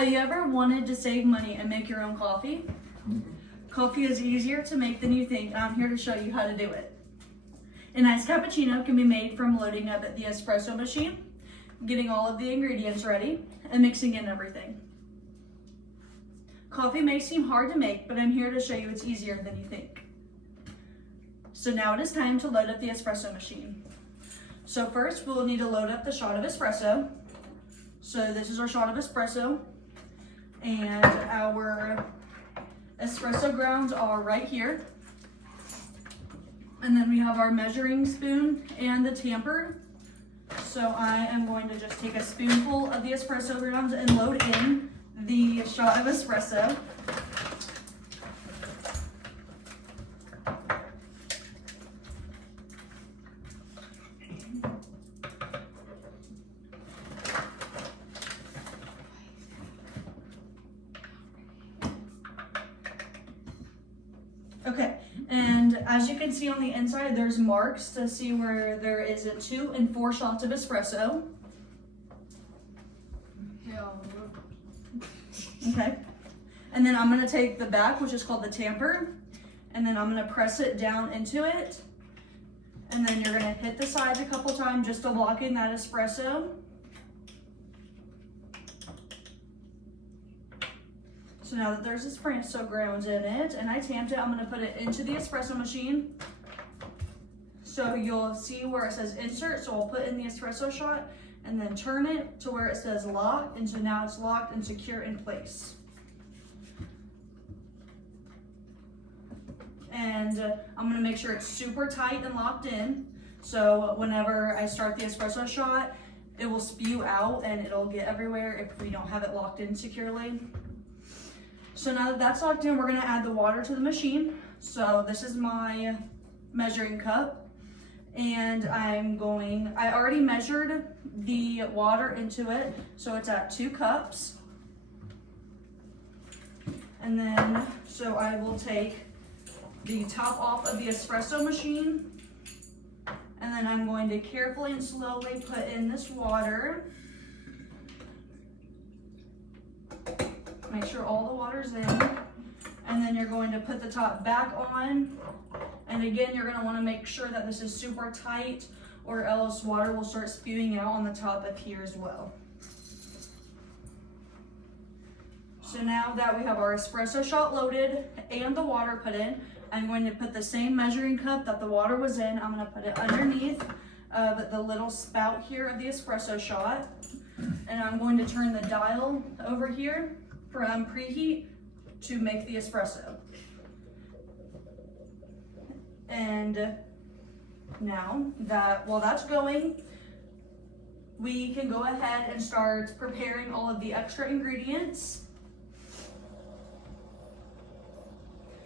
Have you ever wanted to save money and make your own coffee? Coffee is easier to make than you think, and I'm here to show you how to do it. An iced cappuccino can be made from loading up the espresso machine, getting all of the ingredients ready, and mixing in everything. Coffee may seem hard to make, but I'm here to show you it's easier than you think. So now it is time to load up the espresso machine. So first we'll need to load up the shot of espresso. So this is our shot of espresso, and our espresso grounds are right here. And then we have our measuring spoon and the tamper. So I am going to just take a spoonful of the espresso grounds and load in the shot of espresso. Okay, and as you can see on the inside, there's marks to see where there is 2 and 4 shots of espresso. Okay, and then I'm going to take the back, which is called the tamper, and then I'm going to press it down into it, and then you're going to hit the sides a couple times just to lock in that espresso. So now that there's espresso grounds in it and I tamped it, I'm going to put it into the espresso machine. So you'll see where it says insert, so I'll put in the espresso shot and then turn it to where it says lock, and so now it's locked and secure in place. And I'm going to make sure it's super tight and locked in, so whenever I start the espresso shot, it will spew out and it'll get everywhere if we don't have it locked in securely. So now that that's locked in, we're going to add the water to the machine. So this is my measuring cup, and I already measured the water into it, so it's at 2 cups. And then, so I will take the top off of the espresso machine, and then I'm going to carefully and slowly put in this water. Make sure all the water's in, and then you're going to put the top back on, and again you're going to want to make sure that this is super tight, or else water will start spewing out on the top of here as well. So now that we have our espresso shot loaded and the water put in, I'm going to put the same measuring cup that the water was in, I'm going to put it underneath the little spout here of the espresso shot, and I'm going to turn the dial over here from preheat to make the espresso. And now that while that's going, we can go ahead and start preparing all of the extra ingredients.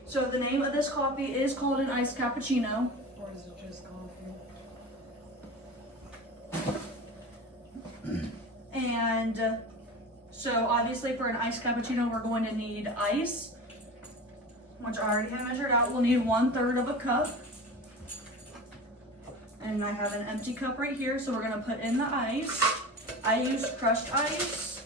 So the name of this coffee is called an iced cappuccino. Or is it just coffee? And so obviously for an iced cappuccino, we're going to need ice, which I already have measured out. We'll need 1/3 of a cup. And I have an empty cup right here, so we're gonna put in the ice. I used crushed ice.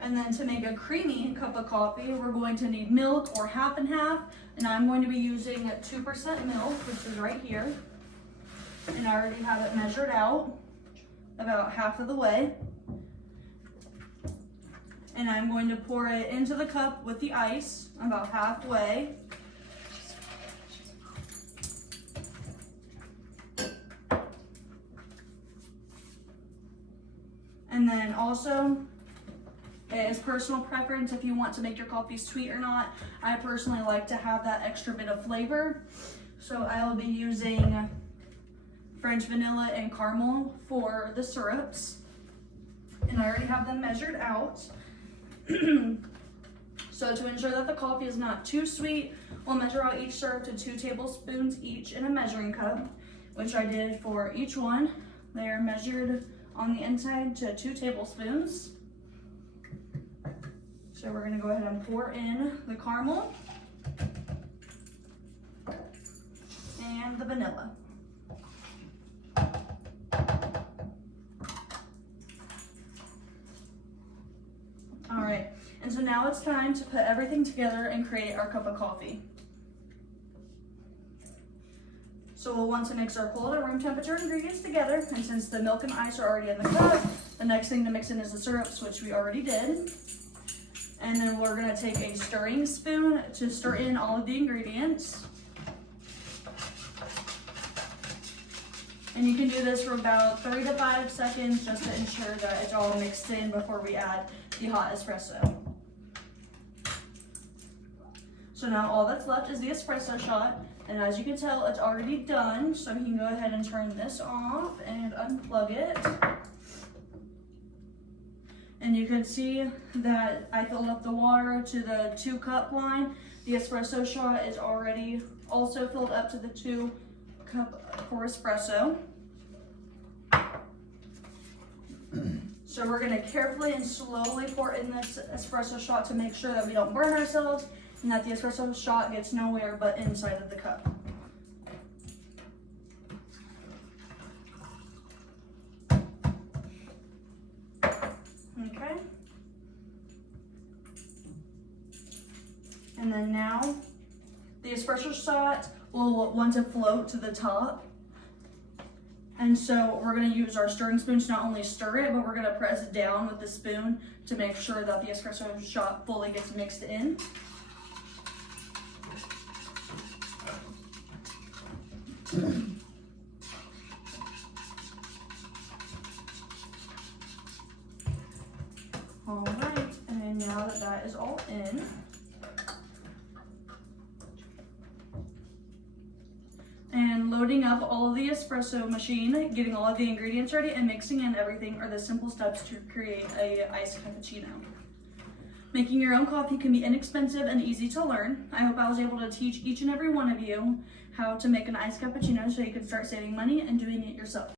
And then to make a creamy cup of coffee, we're going to need milk or half and half. And I'm going to be using 2% milk, which is right here. And I already have it measured out about half of the way. And I'm going to pour it into the cup with the ice about halfway. And then also, it is personal preference if you want to make your coffee sweet or not. I personally like to have that extra bit of flavor. So I will be using French vanilla and caramel for the syrups. And I already have them measured out. So to ensure that the coffee is not too sweet, we'll measure out each syrup to 2 tablespoons each in a measuring cup, which I did for each one. They are measured on the inside to 2 tablespoons. So we're going to go ahead and pour in the caramel and the vanilla. now it's time to put everything together and create our cup of coffee. So we'll want to mix our cold and room temperature ingredients together, and since the milk and ice are already in the cup, the next thing to mix in is the syrups, which we already did. And then we're gonna take a stirring spoon to stir in all of the ingredients. And you can do this for about 3 to 5 seconds just to ensure that it's all mixed in before we add the hot espresso. So now all that's left is the espresso shot, and as you can tell, it's already done, so we can go ahead and turn this off and unplug it. And you can see that I filled up the water to the 2 cup line. The espresso shot is already also filled up to the 2 cup for espresso. So we're gonna carefully and slowly pour in this espresso shot to make sure that we don't burn ourselves and that the espresso shot gets nowhere but inside of the cup. Okay. And then now the espresso shot will want to float to the top. And so we're going to use our stirring spoon to not only stir it, but we're going to press it down with the spoon to make sure that the espresso shot fully gets mixed in. All right, and now that that is all in, and loading up all of the espresso machine, getting all of the ingredients ready, and mixing in everything are the simple steps to create a iced cappuccino. Making your own coffee can be inexpensive and easy to learn. I hope I was able to teach each and every one of you how to make an iced cappuccino so you can start saving money and doing it yourself.